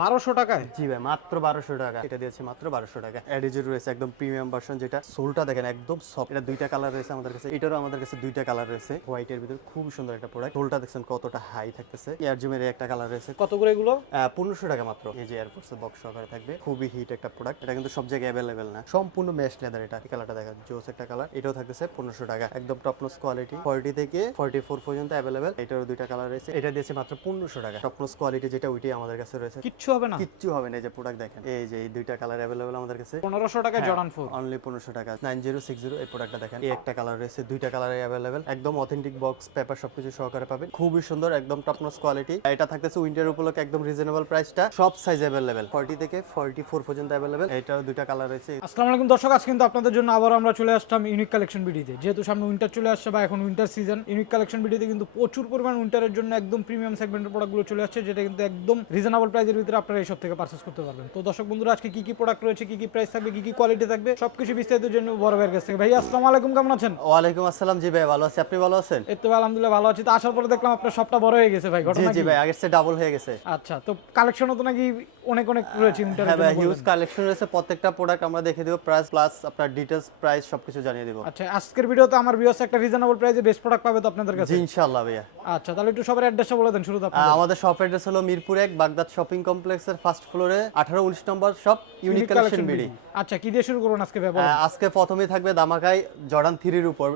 বারোশো টাকায়? জি ভাই মাত্র বারোশো টাকা এটা দিয়েছে মাত্র বারোশো টাকা অ্যাডিজের রয়েছে একদম প্রিমিয়াম ভার্সন যেটা সোলটা দেখেন একদম সফট এটা দুইটা কালার রয়েছে আমাদের কাছে। এটারও আমাদের কাছে দুইটা কালার রয়েছে। হোয়াইটের ভিতরে খুব সুন্দর একটা প্রোডাক্ট সোলটা দেখছেন কতটা হাই থাকতেছে। এয়ারজুমের একটা কালার রয়েছে। কত করে এগুলো পনেরোশো টাকা মাত্র। এই যে এয়ারফোর্স বক্স সহকারে থাকবে। খুবই হিট একটা প্রোডাক্ট এটা কিন্তু সব জায়গায় অ্যাভেলেবেল না। সম্পূর্ণ মেশ লেদার এটা। কালারটা দেখেন জোস একটা কালার এটাও থাকতেছে পনেরোশো টাকা। একদম টপনোস কোয়ালিটি ফর্টি থেকে ফর্টি ফোর পর্যন্ত অ্যাভেলেবেল এটারও দুইটা কালার রয়েছে। এটা দিয়েছে মাত্র পনেরোশো টাকা। টপনোস কোয়ালিটি যেটা ওইটাই আমাদের কাছে রয়েছে। কিচ্ছু হবে না? কিচ্ছু হবে না এই যে প্রোডাক্ট দেখেন। এই যে এই দুইটা কালার অ্যাভেলেবেল আমাদের কাছে। পনেরোশো টাকা জর্ডান ফোর অনলি পনেরোশো টাকা। নাইন জিরো সিক্স জিরো এই প্রোডাক্টটা দেখেন। এই একটা কালার রয়েছে দুইটা কালারে অ্যাভেলেবেল একদম অথেন্টিক বক্স পেপার সবকিছু সহকারে পাবেন। খুবই সুন্দর একদম টপনস কোয়ালিটি এটা থাকতেছে উইন্টার উপলক্ষে একদম রিজনেবল প্রাইসটা সব সাইজ অ্যাভেলেবেল ফর্টি থেকে ফর্টি ফোর পর্যন্ত অ্যাভেলেবেল এটাও দুইটা কালার রয়েছে। আসসালামু আলাইকুম দর্শক আজ কিন্তু আপনাদের জন্য আবার আমরা চলে আসলাম ইউনিক কালেকশন ভিডিওতে যেহেতু সামনে উইন্টার চলে আসছে বা এখন উইন্টার সিজন ইউনিক কালেকশন ভিডিওতে কিন্তু প্রচুর পরিমাণ উইন্টারের জন্য একদম প্রিমিয়াম সেগমেন্টের প্রোডাক্টগুলো চলে আসছে যেটা কিন্তু একদম রিজনেবল প্রাইসের ভিতরে আপনারা এইসব থেকে পারচেস করতে পারবেন। তো দর্শক বন্ধুরা আজকে কি কি প্রোডাক্ট রয়েছে কি কি প্রাইস থাকবে কি কি কোয়ালিটি থাকবে সবকিছু বিস্তারিত জন্য বড় ভাইয়ের কাছ থেকে। ভাই আসসালামু আলাইকুম কেমন আছেন? ওয়ালাইকুম আসসালাম জি ভাই ভালো আছি। আপনি ভালো আছেন? এই তো আলহামদুলিল্লাহ ভালো আছি। তো আসার পরে দেখলাম আপনার সবটা বড় হয়ে গেছে ভাই ঘটনা জি? ভাই আগের চেয়ে ডাবল হয়ে গেছে। আচ্ছা তো কালেকশনও তো নাকি অনেক অনেক রয়েছে উইন্টারের হ্যাঁ ভাই হিউজ কালেকশন রয়েছে প্রত্যেকটা প্রোডাক্ট আমরা দেখে দেবো প্রাইস প্লাস আপনার ডিটেলস প্রাইস সবকিছু জানিয়ে দেবো। আচ্ছা আজকের ভিডিওতে আমার ভিউয়ার্স একটা রিজনেবল প্রাইসে বেস্ট প্রোডাক্ট পাবে তো আপনাদের কাছে? ইনশাআল্লাহ ভাইয়া। আচ্ছা তাহলে একটু সবার অ্যাড্রেসটা বলে দেন শুরুতে আমাদের শপ অ্যাড্রেস হলো মিরপুর এক বাগদাদ শপিং কমপ্লেক্সের ফার্স্ট ফ্লোরে আঠারো উনিশ নম্বর সব ইউনিক কালেকশন বিডি। আচ্ছা কি দিয়ে শুরু করুন আজকে ব্যবহার? আজকে প্রথমে থাকবে দামাকাই জর্ডান থ্রির উপর।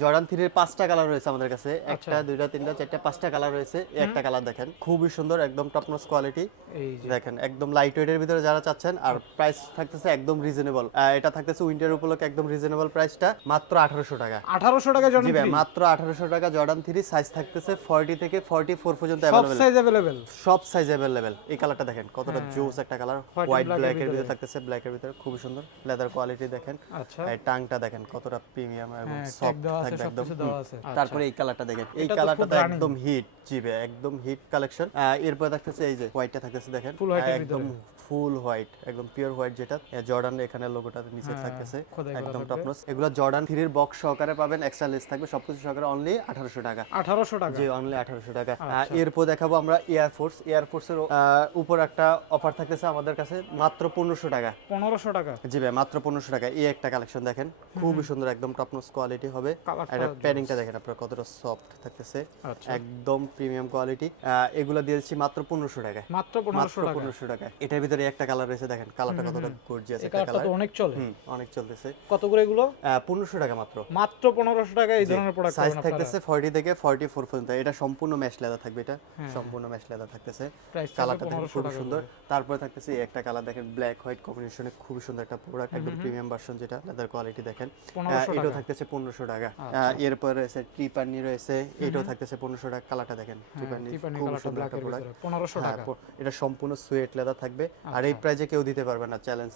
জর্ডান থ্রির পাঁচটা কালার রয়েছে আমাদের কাছে। একটা দুইটা তিনটা চারটা পাঁচটা কালার রয়েছে। এই একটা কালার দেখেন। খুবই সুন্দর একদম টপনস কোয়ালিটি এই যে। দেখেন একদম লাইট ওয়েটের ভিতরে যারা চাচ্ছেন আর প্রাইস থাকতেছে একদম রিজনেবল এটা থাকতেছে উইন্টার উপলক্ষে একদম রিজনেবল প্রাইসটা মাত্র আঠারোশো টাকা। আঠারোশো টাকা জন জি ভাই মাত্র আঠারোশো টাকা জর্ডান থ্রি সাইজ থাকতেছে ফর্টি থেকে ফর্টি ফোর পর্যন্ত সব সাইজ অ্যাভেলেবেল সব সাইজ অ্যাভেলেবেল এই কালারটা দেখেন কতটা জোস একটা কালার হোয়াইট ব্ল্যাক এর ভিতরে। থাকতেছে ব্ল্যাক এর ভিতরে। খুব সুন্দর। লেদার কোয়ালিটি দেখেন। আচ্ছা। টাংটা দেখেন কতটা প্রিমিয়াম এবং হ্যাঁ, সফট থাকবে একদম। আচ্ছা। তারপরে এই কালারটা দেখেন। এই কালারটা তো একদম হিট জিবে একদম হিট কালেকশন এরপর থাকতেছে এই যে হোয়াইটটা থাকতেছে দেখেন। একদম ফুল হোয়াইট একদম পিওর হোয়াইট যেটা জর্ডান এখানে লোগোটা নিচে হ্যাঁ, থাকতেছে একদম থাকবে। টপনস। এগুলো জর্ডান থ্রির বক্স সহকারে পাবেন এক্সট্রা লেস থাকবে সবকিছু সহকারে অনলি আঠারোশো টাকা। আঠারোশো টাকা? জি অনলি আঠারোশো টাকা। আচ্ছা। এরপর দেখাবো আমরা এয়ারফোর্স এয়ারফোর্সের উপর একটা অফার থাকতেছে আমাদের কাছে মাত্র পনেরোশো টাকা। পনেরোশো টাকা? জি ভাই মাত্র পনেরোশো টাকা। এই একটা কালেকশন দেখেন খুবই সুন্দর একদম টপনোস কোয়ালিটি হবে। এটা প্যাডিংটা দেখেন আপনার কতটা সফট থাকতেছে। আচ্ছা। একদম প্রিমিয়াম কোয়ালিটি এগুলো দিয়েছি মাত্র পনেরোশো টাকা মাত্র মাত্র পনেরোশো টাকা পনেরোশো টাকা এটার ভিতরে একটা কালার রয়েছে দেখেন কালারটা কতটা গর্জিয়াস একটা কালার তো অনেক চলে। অনেক চলতেছে। কত করে এগুলো পনেরোশো টাকা মাত্র। মাত্র পনেরোশো টাকা এই ধরনের প্রোডাক্ট সাইজ থাকতেছে ফর্টি থেকে ফর্টি ফোর পর্যন্ত। এটা সম্পূর্ণ ম্যাশ লেদার থাকবে এটা। সম্পূর্ণ ম্যাশ লেদার থাকতেছে। কালারটা দেখেন খুব সুন্দর। তারপরে থাকতেছে এই একটা কালার দেখেন ব্ল্যাক হোয়াইট কম্বিনেশনে খুব সুন্দর একটা প্রোডাক্ট একদম প্রিমিয়াম ভার্সন যেটা লেদার কোয়ালিটি দেখেন। এটাও থাকতেছে পনেরোশো টাকা। আহ, এরপর রয়েছে ট্রিপানি রয়েছে। এটাও থাকতেছে পনেরোশো টাকা। কালারটা দেখেন ট্রিপানি টিপানি খুব সুন্দর একটা প্রোডাক্ট হ্যাঁ, টাকা। এটা সম্পূর্ণ সুয়েট লেদার থাকবে। আর এই প্রাইজে কেউ দিতে পারবে না চ্যালেঞ্জ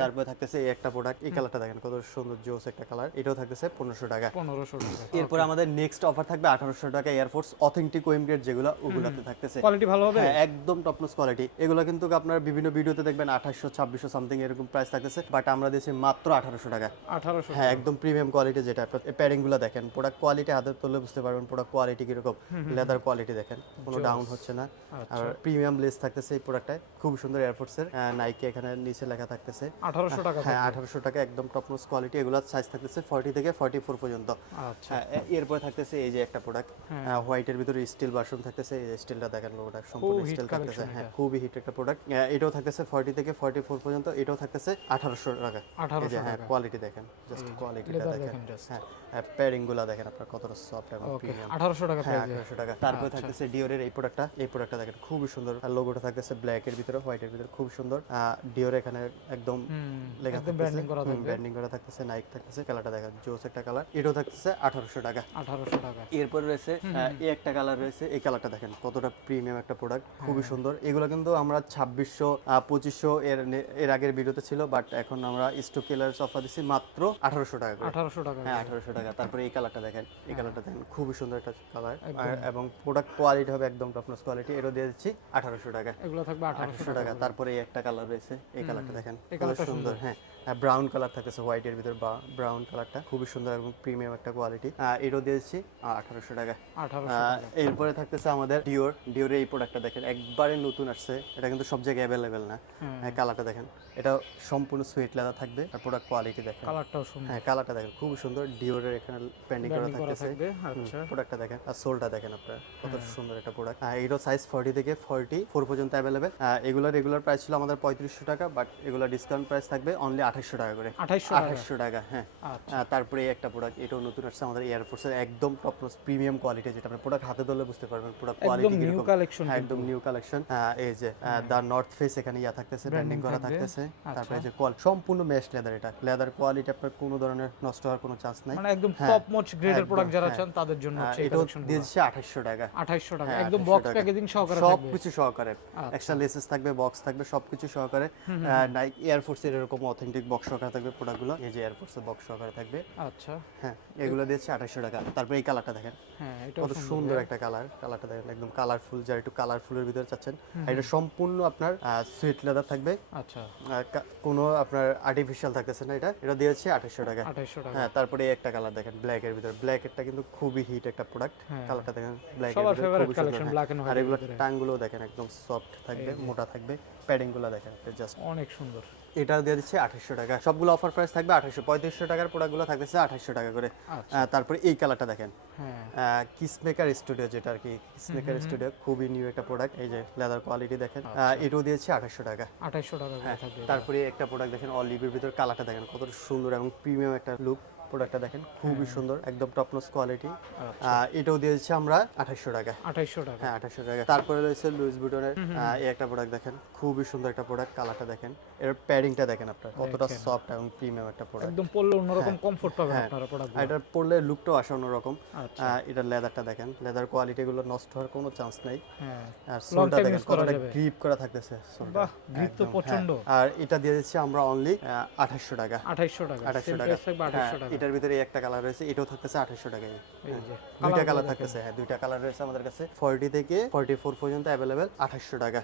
তারপরে থাকতেছে এই একটা প্রোডাক্ট এই কালারটা দেখেন কত সুন্দর জোস একটা কালার এটাও থাকতেছে পনেরোশো টাকা। পনেরোশো টাকা এরপরে আমাদের নেক্সট অফার থাকবে আঠারোশো টাকা এয়ারফোর্স অথেন্টিক ওয়েমগ্রেড যেগুলো ওগুলাতে থাকতেছে। কোয়ালিটি ভালো হবে? হ্যাঁ একদম টপনোস কোয়ালিটি এগুলো কিন্তু আপনার বিভিন্ন ভিডিওতে দেখবেন আঠাশশো ছাব্বিশশো সামথিং এরকম প্রাইস থাকতেছে বাট আমরা দিয়েছি মাত্র আঠারোশো টাকা। আঠারোশো হ্যাঁ একদম প্রিমিয়াম কোয়ালিটি যেটা প্যাডিংগুলো দেখেন প্রোডাক্ট কোয়ালিটি হাতে তুললে বুঝতে পারবেন প্রোডাক্ট কোয়ালিটি কীরকম। লেদার কোয়ালিটি দেখেন কোনো ডাউন হচ্ছে না। আচ্ছা। আর প্রিমিয়াম লেস থাকতেছে এই প্রোডাক্টটায় খুব সুন্দর এয়ারফোর্সের নাইকি এখানে নিচে লেখা থাকতেছে। আঠারোশো টাকা হ্যাঁ আঠারোশো টাকা একদম টপনোস কোয়ালিটি এগুলোর সাইজ থাকতেছে ফর্টি থেকে ফর্টি ফোর পর্যন্ত। আচ্ছা। হ্যাঁ, এরপরে থাকতেছে এই যে একটা প্রোডাক্ট হোয়াইটের ভিতরে স্টিল ভার্সন থাকতেছে এই স্টিলটা দেখেন সম্পূর্ণ স্টিল থাকতেছে। হ্যাঁ খুবই হিট একটা প্রোডাক্ট এটাও থাকতেছে ফর্টি থেকে ফর্টি ফোর পর্যন্ত এটাও থাকতেছে আঠারোশো টাকা। আঠারোশো হ্যাঁ কোয়ালিটি দেখেন জাস্ট কোয়ালিটিটা দেখেন। হ্যাঁ প্যাডিংগুলা দেখেন আপনার কতটা সফট এবং আঠারোশো টাকা হ্যাঁ আঠারোশো টাকা। তারপরে থাকতেছে ডিওরের এই প্রোডাক্টটা এই প্রোডাক্টটা দেখেন খুবই সুন্দর। আর লোগোটা থাকতেছে ব্ল্যাক এর ভিতরে হোয়াইট এর ভিতরে। খুব সুন্দর। ডিওর এখানে একদম লেখা ব্র্যান্ডিং করা ব্র্যান্ডিং করা থাকতেছে নাইক থাকতেছে কালারটা দেখেন জোস একটা কালার এটাও থাকতেছে আঠারোশো টাকা। আঠারোশো টাকা। এরপর রয়েছে এই একটা কালার রয়েছে এই কালারটা দেখেন কতটা প্রিমিয়াম একটা প্রোডাক্ট খুবই সুন্দর। এগুলো কিন্তু আমরা ছাব্বিশশো পঁচিশশো এর এর আগের ভিডিওতে ছিল বাট এখন আমরা স্টক কেলার্স অফার দিচ্ছি মাত্র আঠারোশো টাকা আঠারোশো টাকা হ্যাঁ আঠারোশো টাকা। তারপরে এই কালারটা দেখেন এই কালারটা দেখেন খুবই সুন্দর একটা কালার এবং প্রোডাক্ট কোয়ালিটি হবে একদম টপনস কোয়ালিটি এটা দিয়ে দিচ্ছি আঠারোশো টাকা। এগুলো থাকবে আঠারোশো টাকা। তারপরে এই একটা কালার রয়েছে এই কালারটা দেখেন এই কালারটা সুন্দর। হ্যাঁ। ব্রাউন কালার থাকতেছে হোয়াইটের ভিতর বা ব্রাউন কালারটা খুবই সুন্দর এবং প্রিমিয়াম একটা কোয়ালিটি এটাও দিয়েছি আঠারোশো টাকা। আঠারোশো আহ, এরপরে থাকতেছে আমাদের ডিওর ডিওরের এই প্রোডাক্টটা দেখেন একবারে নতুন আসছে এটা কিন্তু সব জায়গায় অ্যাভেলেবেল না। হ্যাঁ কালারটা দেখেন এটা সম্পূর্ণ সুইট লেদার থাকবে আর প্রোডাক্ট কোয়ালিটি দেখেন। কালারটাও সুন্দর। হ্যাঁ কালারটা দেখেন খুব সুন্দর। ডিওরের এখানে পেন্ডিং করা থাকতেছে। থাকবে আচ্ছা। প্রোডাক্টটা দেখেন আর সোলটা দেখেন আপনার কত সুন্দর একটা প্রোডাক্ট এইটার সাইজ ফর্টি থেকে ফর্টি ফোর পর্যন্ত অ্যাভেলেবেল এগুলোর রেগুলার প্রাইস ছিল আমাদের পঁয়ত্রিশশো টাকা বাট এগুলোর ডিসকাউন্ট প্রাইস থাকবে অনলি আঠাশশো টাকা করে। আঠাশশো টাকা। হ্যাঁ। আচ্ছা। তারপরে একটা প্রোডাক্ট এটাও নতুন আসছে আমাদের এয়ারফোর্সের একদম টপ প্রিমিয়াম কোয়ালিটি যেটা আপনি প্রোডাক্ট হাতে ধরলে বুঝতে পারবেন প্রোডাক্ট কোয়ালিটি নিউ কালেকশন হ্যাঁ, একদম নিউ কালেকশন এই যে দা নর্থ ফেস এখানে ইয়া থাকতেছে ব্র্যান্ডিং করা থাকতেছে। আচ্ছা। তারপরে যে সম্পূর্ণ মেশ লেদার এটা। লেদার কোয়ালিটি আপনার কোনো ধরনের নষ্ট হওয়ার কোনো চান্স নাই। মানে একদম হ্যাঁ, টপ মোচ গ্রেডের প্রোডাক্ট যারা হ্যাঁ। চান তাদের জন্য হচ্ছে দিয়েছে টাকা। আঠাইশশো টাকা। হ্যাঁ, একদম বক্স প্যাকেজিং সহকারে সব কিছু সহকারে। আচ্ছা। এক্সট্রা লেসেস থাকবে বক্স থাকবে সবকিছু সহকারে। নাইক এয়ারফোর্সের এরকম অথেন্টিক বক্স সহকারে থাকবে প্রোডাক্টগুলো এই যে এয়ারফোর্সের বক্স সহকারে থাকবে। আচ্ছা। হ্যাঁ এগুলো দিয়েছে আঠাশশো টাকা। তারপরে এই কালারটা দেখেন। হ্যাঁ এটা কত সুন্দর একটা কালার কালারটা দেখেন একদম কালারফুল যারা একটু কালারফুলের ভিতরে চাচ্ছেন এটা সম্পূর্ণ আপনার সুইট লেদার থাকবে। আচ্ছা। কোনো আপনার আর্টিফিশিয়াল থাকতেছে না এটা। এটা দিয়েছে আঠাশশো টাকা। আঠাইশশো টাকা। হ্যাঁ তারপরে এই একটা কালার দেখেন ব্ল্যাক এর ভিতরে। ব্ল্যাক এরটা কিন্তু খুবই হিট একটা প্রোডাক্ট হ্যাঁ। কালারটা দেখেন ব্ল্যাক সবার আর এগুলো। টাংগুলো দেখেন একদম সফট থাকবে মোটা থাকবে। প্যাডিংগুলো দেখেন জাস্ট অনেক সুন্দর। এটা দিয়ে দিচ্ছে আঠাশশো টাকা। সবগুলো অফার প্রাইস থাকবে আঠাশশো পঁয়ত্রিশশো টাকার প্রোডাক্টগুলো থাকতেছে আঠাশশো টাকা করে। আচ্ছা। তারপরে এই কালারটা দেখেন। হ্যাঁ। কিসমেকার স্টুডিও যেটা আর কি কিসমেকার স্টুডিও খুবই নিউ একটা প্রোডাক্ট এই যে লেদার কোয়ালিটি দেখেন। আচ্ছা। এটাও দিয়েছে আঠাশশো টাকা। আঠাশশো টাকা থাকবে। তারপরে একটা প্রোডাক্ট দেখেন অলিভের ভিতর কালারটা দেখেন কত সুন্দর এবং প্রিমিয়াম একটা লুক প্রোডাক্টটা দেখেন খুবই সুন্দর একদম টপনস কোয়ালিটি আচ্ছা। এটাও দিয়েছি আমরা আঠাশশো টাকা। আঠাইশশো টাকা। হ্যাঁ আঠাশশো টাকা। তারপরে রয়েছে লুইস বুটনের এই একটা প্রোডাক্ট দেখেন খুবই সুন্দর একটা প্রোডাক্ট কালারটা দেখেন। এর প্যাডিংটা দেখেন আপনার কতটা সফট এবং প্রিমিয়াম একটা প্রোডাক্ট একদম পরলে অন্যরকম কমফোর্ট পাবেন আপনারা প্রোডাক্ট এটা পরলে লুকটাও আসে অন্যরকম। আচ্ছা। এটা লেদারটা দেখেন লেদার কোয়ালিটি গুলো নষ্ট হওয়ার কোনো চান্স নাই। হ্যাঁ। আর সোলটা দেখেন কতটা গ্রিপ করা থাকতেছে বাহ গ্রিপ তো প্রচণ্ড হ্যাঁ। আর এটা দিয়ে দিচ্ছি আমরা অনলি আঠাশশো টাকা। আঠাইশশো টাকা আঠাশশো সেম টাকা। হ্যাঁ, এটার ভিতরে একটা কালার রয়েছে এটাও থাকতেছে আঠাশশো টাকায়। এই যে দুইটা কালার থাকতেছে হ্যাঁ দুইটা কালার রয়েছে আমাদের কাছে। ফর্টি থেকে ফর্টি ফোর পর্যন্ত অ্যাভেলেবেল আঠাশশো টাকা।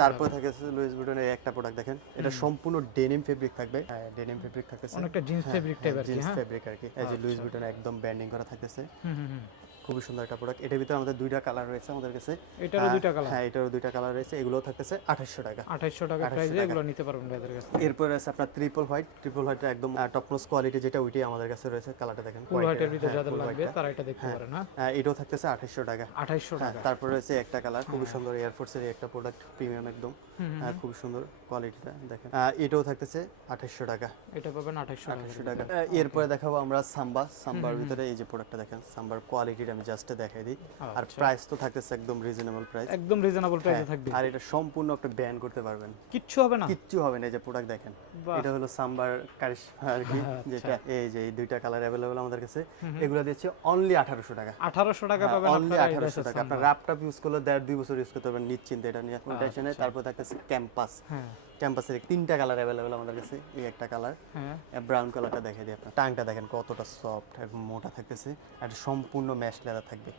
তারপর থাকতেছে লুইস বুটনের একটা প্রোডাক্ট দেখেন। এটা সম্পূর্ণ ডেনিম ফেব্রিক থাকবে। হ্যাঁ ডেনিম ফেব্রিক থাকতেছে। অনেকটা জিন্স ফেব্রিক টাইপ আর কি জিন্স হ্যাঁ? ফেব্রিক আর কি। এই যে লুইস বুটন একদম ব্যান্ডিং করা থাকতেছে। হুম হুম হুম। খুবই সুন্দর একটা প্রোডাক্ট এটার ভিতরে আমাদের দুইটা কালার রয়েছে আমাদের কাছে। এটারও দুইটা কালার হ্যাঁ এটারও দুইটা কালার রয়েছে। এগুলো থাকতেছে আঠাশশো টাকা। আঠাইশশো টাকা প্রাইসে এগুলো নিতে পারবেন ভাইদের কাছে এরপরে আছে আপনার ট্রিপল হোয়াইট ট্রিপল হোয়াইট একদম টপনোস কোয়ালিটি যেটা ওইটাই আমাদের কাছে রয়েছে। কালারটা দেখেন ফুল হোয়াইটের ভিতরে হ্যাঁ, যাদের লাগবে তারা এটা দেখতে পারেন না হ্যাঁ, এটাও থাকতেছে আঠাশশো টাকা। আঠাইশশো হ্যাঁ, টাকা। তারপরে রয়েছে একটা কালার খুবই সুন্দর এয়ারফোর্সের একটা প্রোডাক্ট প্রিমিয়াম একদম। হ্যাঁ, খুবই সুন্দর কোয়ালিটিটা দেখেন। এটাও থাকতেছে আঠাশশো টাকা। এটা পাবেন আঠাইশশো টাকা আঠাশশো টাকা। এরপরে দেখাবো আমরা সাম্বা সাম্বার ভিতরে এই যে প্রোডাক্টটা দেখেন সাম্বার কোয়ালিটিটা আমি জাস্ট দেখাই দিই। আর প্রাইস তো থাকতেছে একদম রিজনেবল প্রাইস একদম রিজনেবল প্রাইসে থাকবে। আর এটা সম্পূর্ণ একটা ব্যান করতে পারবেন। কিচ্ছু হবে না? কিচ্ছু হবে না এই যে প্রোডাক্ট দেখেন। এটা হলো সাম্বার কারিশ আর কি যেটা এই যে এই দুইটা কালার অ্যাভেলেবল আমাদের কাছে। এগুলো দিচ্ছে অনলি আঠারোশো টাকা। আঠারোশো টাকা পাবেন অনলি আপনারা এই আঠারোশো ড্রেসের টাকা। আপনার র্যাপটপ ইউজ করলে দেড় দুই বছর ইউজ করতে পারবেন নিশ্চিন্তে এটা নিয়ে কোনো টেনশন নেই। তারপর থাকতেছে ক্যাম্পাস হ্যাঁ। ক্যাম্পাসের তিনটা কালার অ্যাভেলেবেল আমাদের কাছে এই একটা কালার। হ্যাঁ। ব্রাউন কালারটা দেখে দিই আপনার। টাংটা দেখেন কতটা সফট মোটা থাকতেছে আর সম্পূর্ণ ম্যাশ লেদার থাকবে।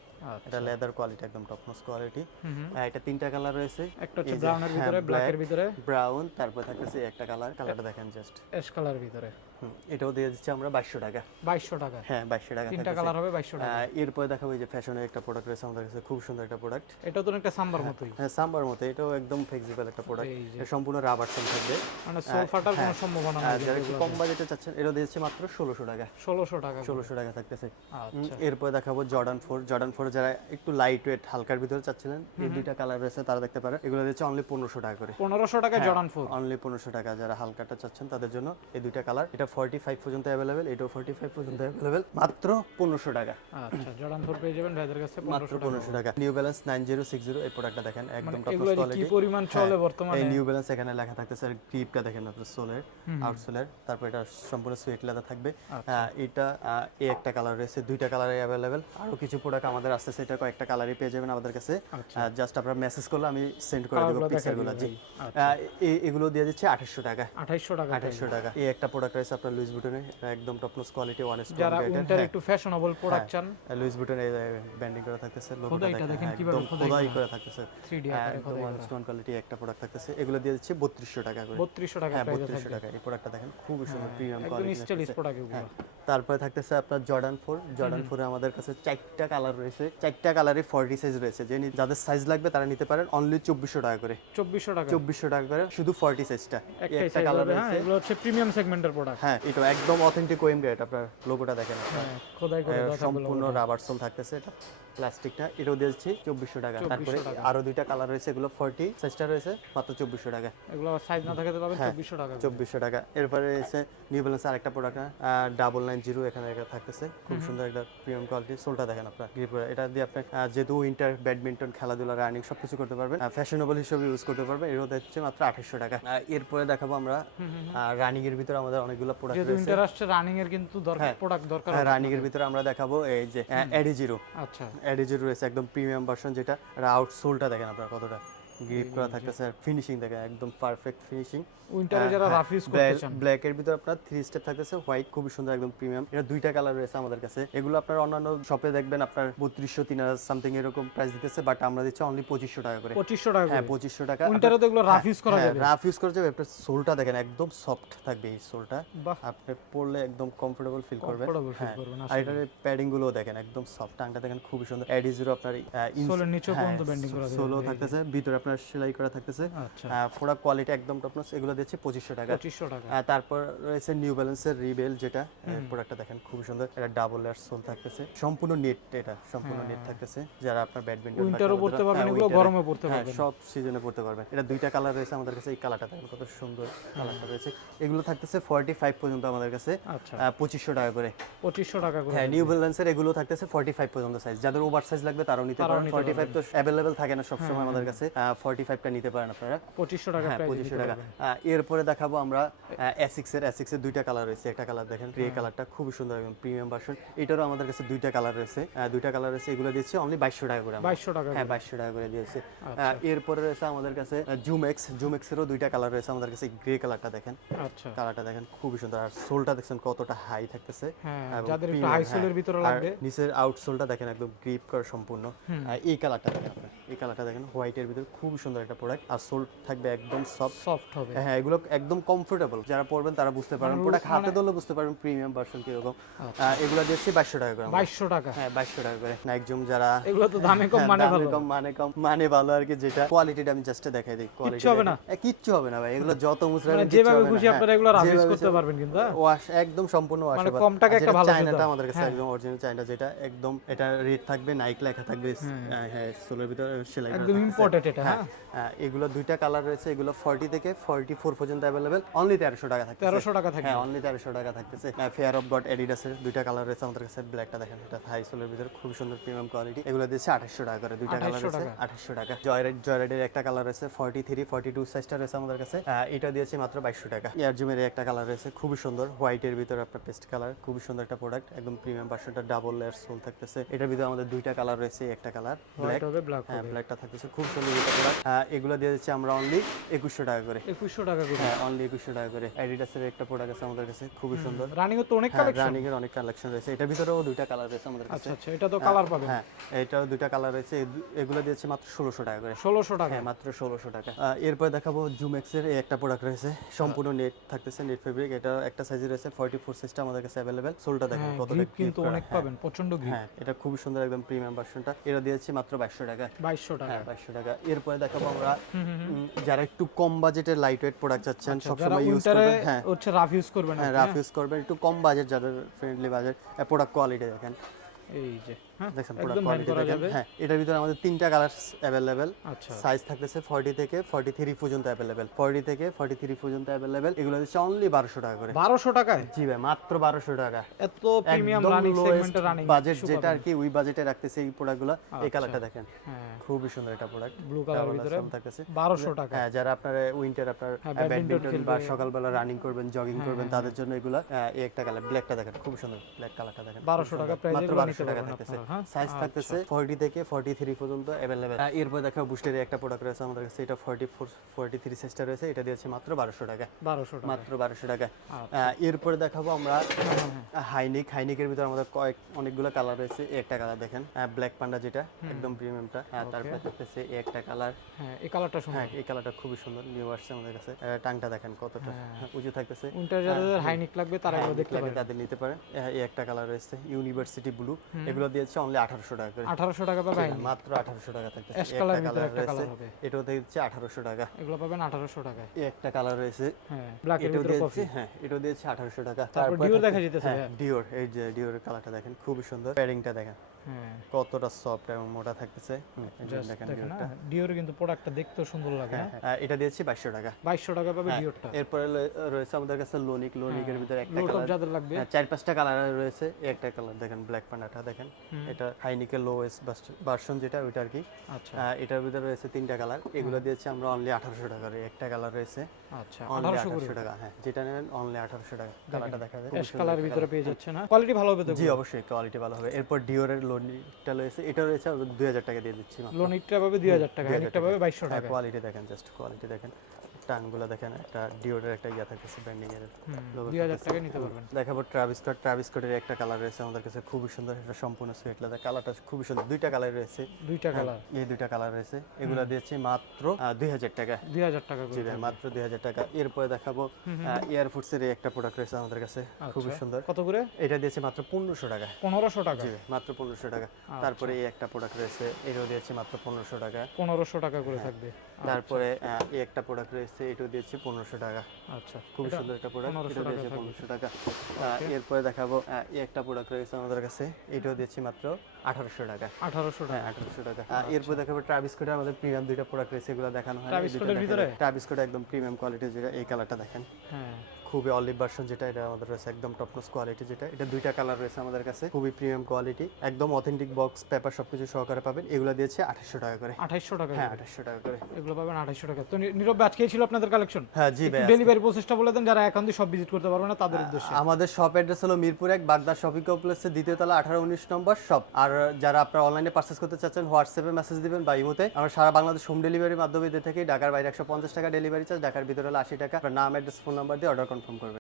এটা লেদার কোয়ালিটি একদম টপনস কোয়ালিটি হুম হুম। এটা তিনটা কালার রয়েছে। একটা হচ্ছে ব্রাউনের ভিতরে ব্ল্যাকের ভিতরে। ব্রাউন তারপর থাকতেছে একটা কালার কালারটা দেখেন জাস্ট অ্যাশ কালার ভিতরে। এটাও দিয়ে দিচ্ছি আমরা বাইশশো টাকা। বাইশশো টাকা। হ্যাঁ বাইশশো টাকা তিনটা কালার হবে বাইশশো টাকা। আহ, এরপরে দেখাবো এই যে ফ্যাশনের একটা প্রোডাক্ট রয়েছে আমাদের কাছে খুব সুন্দর একটা প্রোডাক্ট এটা তো একটা সাম্বার মতোই। হ্যাঁ সাম্বার মতো এটাও একদম ফ্লেক্সিবল একটা প্রোডাক্ট যে। সম্পূর্ণ রাবার সেল থাকবে। মানে সোল ফাটার কোনো সম্ভাবনা আর নাই যারা একটু কম বাজেটে চাচ্ছেন এটা দিয়েছে মাত্র ষোলোশো টাকা। ষোলোশো টাকা ষোলোশো টাকা থাকতেছে। আচ্ছা। এরপরে দেখাবো জর্ডান ফোর জর্ডান ফোর যারা একটু লাইট ওয়েট হালকার ভিতরে চাচ্ছিলেন এই দুইটা কালার রয়েছে তারা দেখতে পারে। এগুলো দিচ্ছে অনলি পনেরোশো টাকা করে। পনেরোশো টাকা জর্ডান ফোর অনলি পনেরোশো টাকা। যারা হালকাটা চাচ্ছেন তাদের জন্য এই দুইটা কালার এটা ফর্টি ফাইভ পর্যন্ত অ্যাভেলেবেল এটাও ফর্টি ফাইভ পর্যন্ত অ্যাভেলেবেল মাত্র পনেরোশো টাকা। আচ্ছা জর্ডান ফোর পেয়ে যাবেন ভাইদের কাছে মাত্র পনেরোশো টাকা। New Balance nine zero six zero এই প্রোডাক্টটা দেখেন একদম টপ কোয়ালিটি পরিমাণ চলে বর্তমানে? এই নিউ ব্যালেন্স এখানে লেখা থাকতেছে আর গ্রিপটা দেখেন আপনার সোলের আউটসোলের তারপর এটা সম্পূর্ণ সুইট লেদার থাকবে। আচ্ছা। এটা এই একটা কালার রয়েছে দুইটা কালারে অ্যাভেলেবেল আরও কিছু প্রোডাক্ট আমাদের আছে। আসতেছে এটা কয়েকটা কালারই পেয়ে যাবেন আমাদের কাছে। আচ্ছা। জাস্ট আপনারা মেসেজ করলে আমি সেন্ড করে দেবো পিকচারগুলো জি। ভাই। এগুলো দিয়ে দিচ্ছে আঠাশশো টাকা। আঠাইশশো টাকা আঠাশশো টাকা। এই একটা প্রোডাক্ট রয়েছে আপনার লুইস বুটনে একদম টপনোস কোয়ালিটি ওয়ান যারা উইন্টার একটু ফ্যাশনেবল প্রোডাক্ট চান। লুইস বুটন এই ব্যান্ডিং করা থাকতেছে লোগোটা দেখেন। হ্যাঁ, কীভাবে একদম খোদাই করা। থাকতেছে। 3D হ্যাঁ, আকারে একদম ওয়ান স্টোন কোয়ালিটি একটা প্রোডাক্ট থাকতেছে। এগুলো দিয়ে দিচ্ছে বত্রিশশো টাকা করে। বত্রিশশো টাকা হ্যাঁ প্রাইসে বত্রিশশো থাকবে। টাকা। এই প্রোডাক্টটা দেখেন খুব সুন্দর প্রিমিয়াম একদম কোয়ালিটি স্টাইলিশ প্রোডাক্ট এগুলো। হ্যাঁ তারপরে থাকতেছে আপনার জর্ডান ফোর জর্ডান ফোরে আমাদের কাছে চারটা কালার রয়েছে। চারটা কালারে ফর্টি সাইজ রয়েছে। যে যাদের সাইজ লাগবে তারা নিতে পারেন অনলি চব্বিশশো টাকা করে। চব্বিশশো টাকা। চব্বিশশো টাকা করে শুধু ফর্টি সাইজটা একটা কালার হ্যাঁ রয়েছে। এগুলো হচ্ছে প্রিমিয়াম সেগমেন্টের প্রোডাক্ট হ্যাঁ এটা একদম অথেন্টিক ওয়েম আপনার লোগোটা দেখেন হ্যাঁ খোদাই করে সম্পূর্ণ রাবার সোল থাকতেছে এটা প্লাস্টিকটা এটাও দিয়েছি চব্বিশশো টাকা। তারপরে আরও দুইটা কালার রয়েছে এগুলো ফর্টি সাইজটা রয়েছে মাত্র চব্বিশশো টাকা। এগুলো সাইজ না হ্যাঁ। চব্বিশশো টাকা। চব্বিশশো টাকা। এরপরে রয়েছে নিউ ব্যালেন্স আরেকটা প্রোডাক্ট ডাবল নাইন জিরো এখানে একটা থাকতেছে। খুব সুন্দর একটা প্রিমিয়াম কোয়ালিটি সোলটা দেখেন আপনার গ্রিপ এটা দিয়ে আপনি যেহেতু উইন্টার ব্যাডমিন্টন খেলাধুলা রানিং সব কিছু করতে পারবেন ফ্যাশনেবল হিসেবে ইউজ করতে পারবেন এরও হচ্ছে মাত্র আঠাশশো টাকা। এরপরে দেখাবো আমরা রানিং এর ভিতরে আমাদের অনেকগুলো প্রোডাক্ট রয়েছে। উইন্টার আসছে রানিং এর কিন্তু দরকার প্রোডাক্ট দরকার হবে। রানিং এর ভিতরে আমরা দেখাবো এই যে এডি জিরো আচ্ছা। এডি জিরো রয়েছে একদম প্রিমিয়াম ভার্সন যেটা আউটসোলটা দেখেন আপনারা কতটা। গ্রিপ করা থাকতেছে ফিনিশিং দেখেন একদম পারফেক্ট ফিনিশিং উইন্টারে যারা রাফ ইউজ করতে চান। ব্ল্যাক এর ভিতরে আপনার থ্রি স্টেপ থাকতেছে হোয়াইট খুবই সুন্দর একদম প্রিমিয়াম এটা দুইটা কালার রয়েছে আমাদের কাছে। এগুলো আপনার অন্যান্য শপে দেখবেন আপনার বত্রিশশো তিন হাজার সামথিং এরকম প্রাইস দিতেছে বাট আমরা দিচ্ছি অনলি পঁচিশশো টাকা করে। পঁচিশশো টাকা হ্যাঁ করে। পঁচিশশো টাকা। উইন্টারে তো এগুলো রাফ ইউজ করা যাবে। রাফ ইউজ করা যাবে। আপনার সোলটা দেখেন একদম সফট থাকবে এই সোলটা আপনি পরলে একদম কমফোর্টেবল ফিল করবেন। হ্যাঁ। আর এটার প্যাডিংগুলো দেখেন একদম সফট টাংটা দেখেন খুবই সুন্দর। এডি জিরো আপনার সোলের নিচেও পর্যন্ত bending করা যাবে। সোলো থাকতেছে ভিতরে আপনার সেলাই করা থাকতেছে। আচ্ছা। পুরো কোয়ালিটি একদম টপনস এগুলো দিচ্ছে পঁচিশশো টাকা। পঁচিশশো টাকা। তারপর রয়েছে নিউ ব্যালেন্সের রিবেল যেটা প্রোডাক্টটা দেখেন খুবই সুন্দর। এটা ডাবল লেয়ার সোল থাকতেছে। সম্পূর্ণ নেট এটা সম্পূর্ণ নেট থাকতেছে। যারা আপনার ব্যাডমিন্টন উইন্টারও পড়তে পারবেন এগুলো গরমে পড়তে হ্যাঁ পারবেন। সব সিজনে পড়তে পারবেন। এটা দুইটা কালার রয়েছে আমাদের কাছে। এই কালারটা দেখেন কত সুন্দর কালারটা রয়েছে। এগুলো থাকতেছে ফর্টি ফাইভ পর্যন্ত আমাদের কাছে। আচ্ছা। পঁচিশশো টাকা করে। পঁচিশশো টাকা করে। হ্যাঁ নিউ ব্যালেন্সের এগুলো থাকতেছে ফর্টি ফাইভ পর্যন্ত সাইজ যাদের ওভার সাইজ লাগবে তারাও নিতে পারেন। ফর্টি ফাইভ তো অ্যাভেলেবেল থাকে না সবসময় আমাদের কাছে। ফর্টি ফাইভটা নিতে পারেন আপনারা। পঁচিশশো টাকা হ্যাঁ পঁচিশশো টাকা। এরপরে দেখাবো আমরা এসিক্স এর। দুইটা কালার রয়েছে। একটা কালার দেখেন গ্রে কালারটা খুবই সুন্দর একদম প্রিমিয়াম ভার্সন এটারও আমাদের কাছে দুইটা কালার রয়েছে। দুইটা কালার রয়েছে এগুলো দিচ্ছি অনলি বাইশশো টাকা করে বাইশশো টাকা হ্যাঁ বাইশশো টাকা করে দিয়েছে। এরপরে রয়েছে আমাদের কাছে জুমেক্স জুমেক্সেরও দুইটা কালার রয়েছে আমাদের কাছে গ্রে কালারটা দেখেন। আচ্ছা। কালারটা দেখেন খুবই সুন্দর। আর সোলটা দেখছেন কতটা হাই থাকতেছে। হ্যাঁ এবং যাদের একটু হাই হ্যাঁ। সোলের ভিতরে লাগবে। নিচের আউটসোলটা দেখেন একদম গ্রিপ করা সম্পূর্ণ। এই কালারটা দেখেন এই কালারটা দেখেন হোয়াইটের ভিতরে খুব সুন্দর একটা প্রোডাক্ট আর সোল থাকবে একদম সফট সফট হবে। হ্যাঁ এগুলো একদম কমফোর্টেবল যারা পরবেন তারা বুঝতে পারবেন প্রোডাক্ট হাতে ধরলে বুঝতে পারবেন প্রিমিয়াম ভার্সন কীরকম। আহ, এগুলো দিচ্ছি বাইশশো টাকা করে। বাইশশো টাকা? হ্যাঁ বাইশশো টাকা করে। নাইকজুম যারা এগুলো তো দামে কম হ্যাঁ, মানে ভালো। কম মানে কম মানে ভালো আর কি যেটা কোয়ালিটিটা আমি জাস্ট দেখাই দিই কোয়ালিটি হবে না? কিচ্ছু হবে না ভাই এগুলো যত মুসরা মানে যেভাবে খুশি আপনারা এগুলো রাফ ইউজ করতে পারবেন কিন্তু। হ্যাঁ? ওয়াশ একদম সম্পূর্ণ ওয়াশ মানে কম টাকা একটা ভালো চাইনাটা আমাদের কাছে একদম অরিজিনাল চাইনা যেটা একদম এটা রেট থাকবে নাইক লেখা থাকবে হ্যাঁ। সোলের ভিতরে সেলাই একদম। ইম্পর্টেন্ট এটা হ্যাঁ হ্যাঁ, এগুলো দুইটা কালার রয়েছে এগুলো ফর্টি থেকে ফর্টি ফোর পর্যন্ত অ্যাভেলেবেল অনলি টাকা থাকছে টাকা হ্যাঁ অনলি টাকা থাকতেছে। ফেয়ার অফ গড এডিডাসের দুইটা কালার রয়েছে আমাদের কাছে ব্ল্যাকটা দেখেন এটা হাই সোলের ভিতরে খুব সুন্দর প্রিমিয়াম কোয়ালিটি এগুলো দিচ্ছে টাকা করে দুইটা কালার রয়েছে টাকা। জয়রাইড জয়রাইডের একটা কালার রয়েছে ফর্টি থ্রি ফর্টি টু সাইজটা রয়েছে আমাদের কাছে। এটা দিয়েছে মাত্র বাইশশো টাকা। ইয়ারজুমের একটা কালার রয়েছে খুবই সুন্দর হোয়াইটের ভিতরে আপনার পেস্ট কালার খুবই সুন্দর একটা প্রোডাক্ট একদম প্রিমিয়াম ভার্সনটা ডাবল লেয়ার সোল থাকতেছে। এটার ভিতরে আমাদের দুইটা কালার রয়েছে একটা কালার ব্ল্যাক হ্যাঁ ব্ল্যাকটা থাকতেছে খুব সুন্দর। প্রোডাক্ট এগুলো দিয়ে দিচ্ছি আমরা অনলি একুশশো টাকা করে। একুশশো টাকা করে। হ্যাঁ অনলি একুশশো টাকা করে। অ্যাডিডাসের একটা প্রোডাক্ট আছে আমাদের কাছে খুবই সুন্দর। রানিং তো অনেক হ্যাঁ কালেকশন রানিং এর অনেক কালেকশন রয়েছে। এটার ভিতরেও দুইটা কালার রয়েছে আমাদের কাছে। আচ্ছা আচ্ছা এটা তো কালার পাবেন। হ্যাঁ এটাও দুইটা কালার রয়েছে। এগুলো দিয়েছে মাত্র ষোলোশো টাকা করে। ষোলোশো টাকা। হ্যাঁ মাত্র ষোলোশো টাকা। এরপর দেখাবো জুমেক্সের এই একটা প্রোডাক্ট রয়েছে। সম্পূর্ণ নেট থাকতেছে নেট ফেব্রিক এটা একটা সাইজে রয়েছে ফর্টি ফোর সাইজটা আমাদের কাছে অ্যাভেলেবেল সোলটা দেখেন গ্রিপ কিন্তু অনেক পাবেন প্রচণ্ড গ্রিপ হ্যাঁ এটা খুবই সুন্দর একদম প্রিমিয়াম ভার্সনটা এটা দিয়েছি মাত্র বাইশশো টাকা। বাইশশো টাকা। হ্যাঁ বাইশশো টাকা। এরপরে দেখাবো আমরা। যারা একটু কম বাজেটের লাইট ওয়েট প্রোডাক্ট চাচ্ছেন আচ্ছা, সবসময় ইউজ করবেন হ্যাঁ। হচ্ছে রাফ ইউজ করবেন হ্যাঁ রাফ ইউজ করবেন একটু কম বাজেট যাদের ফ্রেন্ডলি বাজেট প্রোডাক্ট কোয়ালিটি দেখেন। এই যে। হ্যাঁ দেখেন একদম প্রোডাক্ট কোয়ালিটি দেখেন। হ্যাঁ এটার ভিতরে আমাদের তিনটা কালার আচ্ছা। সাইজ থাকতেছে ফর্টি থেকে ফর্টি থ্রি পর্যন্ত অ্যাভেলেবেল ফর্টি থেকে ফর্টি থ্রি পর্যন্ত অ্যাভেলেবেল এগুলো হচ্ছে অনলি টাকা করে। টাকায়? জি ভাই মাত্র টাকা। এত প্রিমিয়াম রানিং সেগমেন্টে রানিং বাজেট যেটা আর কি ওই বাজেটে রাখতেছে এই প্রোডাক্টগুলো এই কালারটা দেখেন। হ্যাঁ। খুবই সুন্দর এটা প্রোডাক্ট ব্লু কালার ভিতরে থাকতেছে। বারোশো টাকা। হ্যাঁ যারা আপনার উইন্টার আপনার হ্যাঁ, ব্যাডমিন্টন বা সকালবেলা রানিং করবেন জগিং করবেন তাদের জন্য এগুলো এই একটা কালার ব্ল্যাকটা দেখেন খুব সুন্দর ব্ল্যাক কালারটা দেখেন বারোশো টাকা প্রাইস মাত্র বারোশো টাকা থাকতেছে। হ্যাঁ? সাইজ থাকতেছে ফর্টি থেকে ফর্টি থ্রি পর্যন্ত অ্যাভেলেবেল এরপর দেখো বুস্টের একটা প্রোডাক্ট রয়েছে আমাদের কাছে। এটা ফর্টি ফোর ফর্টি থ্রি সাইজটা রয়েছে। এটা দিয়েছে মাত্র বারোশো টাকা। বারোশো টাকা। মাত্র বারোশো টাকা। আচ্ছা। এরপরে দেখাবো আমরা হ্যাঁ, হ্যাঁ, হ্যাঁ। হাইনিক। হাইনিকের ভিতরে আমাদের কয়েক অনেকগুলো কালার রয়েছে। এই একটা কালার দেখেন। ব্ল্যাক পান্ডা যেটা একদম প্রিমিয়ামটা তারপরে থাকতেছে একটা কালার হ্যাঁ এই কালারটা সুন্দর। হ্যাঁ এই কালারটা খুবই সুন্দর। নিউ আসছে আমাদের কাছে। টাংটা দেখেন কতটা হ্যাঁ। উঁচু থাকতেছে। উইন্টার যাদের হাইনিক লাগবে তারা হ্যাঁ, এগুলো দেখতে পারেন। তাদের নিতে পারেন। এই একটা কালার রয়েছে। ইউনিভার্সিটি ব্লু এগুলো দিয়েছে অনলি আঠারোশো টাকা করে। আঠারোশো টাকা পাবে মাত্র আঠারোশো টাকা থাকতেছে। অ্যাশ কালার একটা ভিতরে কালার একটা রয়েছে কালার হবে। এটাও দিচ্ছে আঠারোশো টাকা। এগুলো পাবেন আঠারোশো টাকা এই একটা কালার রয়েছে। হ্যাঁ ভিতরে কফি হ্যাঁ এটাও আঠারোশো টাকা। তারপর ডিওর দেখা যেতেছে ডিওর এই যে ডিওর কালারটা দেখেন খুবই সুন্দর। প্যাডিংটা দেখেন। কতটা সফট এবং মোটা থাকতেছে? ডিওর কিন্তু প্রোডাক্টটা দেখতেও সুন্দর লাগে হ্যাঁ হ্যাঁ, এটা দিয়েছি বাইশশো টাকা। বাইশশো টাকা পাবে ডিওরটা এরপরে রয়েছে আমাদের কাছে লোনিক লোনিকের ভিতরে একটা কালার যাদের লাগবে। হ্যাঁ, চার পাঁচটা কালার রয়েছে একটা কালার দেখেন ব্ল্যাক পান্ডাটা দেখেন। এটা হাইনিকের লোয়েস্ট ভার্সন যেটা ওইটা আর কি। আচ্ছা। এটার ভিতরে রয়েছে তিনটা কালার এগুলো দিয়েছি আমরা অনলি আঠারোশো টাকা একটা কালার রয়েছে। আচ্ছা অনলি আঠারোশো টাকা হ্যাঁ যেটা নেবেন অনলি আঠারোশো টাকা। কালারটা দেখা যায়। কালারের ভিতরে পেয়ে যাচ্ছে না কোয়ালিটি ভালো হবে জি অবশ্যই কোয়ালিটি ভালো হবে। এরপর ডিওরের লোনিকটা রয়েছে এটা রয়েছে দুই হাজার টাকা দিয়ে দিচ্ছি। লোনিকটা পাবে দুই হাজার টাকা এটা পাবে বাইশশো হ্যাঁ টাকা। কোয়ালিটি দেখেন জাস্ট কোয়ালিটি দেখেন। টানগুলো দেখেন একটা ডিওরের একটা ইয়া থাকতেছে ব্র্যান্ডিং এর দুই হাজার টাকা নিতে পারবেন। দেখাবো ট্রাভিস স্কট ট্রাভিস স্কটের একটা কালার রয়েছে আমাদের কাছে খুবই সুন্দর এটা সম্পূর্ণ সুইট লেদার কালারটা খুবই সুন্দর দুইটা কালার রয়েছে। দুইটা কালার এই দুইটা কালার রয়েছে। এগুলো দিয়েছি মাত্র দুই হাজার টাকা। দুই হাজার টাকা জি ভাই মাত্র দুই হাজার টাকা। এরপরে দেখাবো এয়ারফোর্সের এই একটা প্রোডাক্ট রয়েছে আমাদের কাছে খুবই সুন্দর। কত করে? এটা দিয়েছে মাত্র পনেরোশো টাকা। পনেরোশো টাকা। জি মাত্র পনেরোশো টাকা। তারপরে এই একটা প্রোডাক্ট রয়েছে এটাও দিয়েছি মাত্র পনেরোশো টাকা। পনেরোশো টাকা করে থাকবে। তারপরে আহ, এই একটা প্রোডাক্ট রয়েছে এটাও দিয়েছি পনেরোশো টাকা। আচ্ছা। খুবই সুন্দর একটা প্রোডাক্ট 1500 এটা দিয়েছি পনেরোশো টাকা। এরপরে দেখাবো আহ, এই একটা প্রোডাক্ট রয়েছে আমাদের কাছে এটাও দিয়েছি মাত্র আঠারোশো টাকা। আঠারোশো টাকা। হ্যাঁ আঠারোশো টাকা। এরপর দেখাবো আমাদের প্রিমিয়াম দুইটা প্রোডাক্ট রয়েছে এগুলো দেখানো হয় এর ভিতরে? ট্রাভিস কোডে একদম প্রিমিয়াম যেটা এই কালারটা দেখেন। হ্যাঁ। খুবই অলিভ ভার্সন যেটা এটা আমাদের রয়েছে একদম টপনোস কোয়ালিটি যেটা। এটা দুইটা কালার রয়েছে আমাদের কাছে খুবই প্রিমিয়াম কোয়ালিটি একদম অথেন্টিক বক্স পেপার সবকিছু সহকারে পাবেন। এগুলো দিয়েছে আঠাশশো টাকা করে। আঠাইশশো টাকা হ্যাঁ আঠাশশো টাকা করে। এগুলো পাবেন আঠাইশশো টাকা। তো নীরব আজকেই ছিল আপনাদের কালেকশন হ্যাঁ জি ভাই ডেলিভারি প্রসেসটা বলে দেন যারা এখন সব ভিজিট করতে পারবে না তাদের উদ্দেশ্যে। আমাদের শপ অ্যাড্রেস হলো মিরপুর এক বাগদা শপিং কমপ্লেক্সের দ্বিতীয় তলা আঠারো উনিশ নম্বর শপ আর যারা আপনারা অনলাইনে পার্চেস করতে চাচ্ছেন হোয়াটসঅ্যাপে মেসেজ দিবেন বা ইমোতে, আমরা সারা বাংলাদেশ হোম ডেলিভারির মাধ্যমে দিয়ে থাকি ঢাকার বাইরে একশো পঞ্চাশ টাকা ডেলিভারি চার্জ ঢাকার ভিতরে হলো আশি টাকা। নাম অ্যাড্রেস ফোন নাম্বার দিয়ে অর্ডার কনফার্ম করবেন।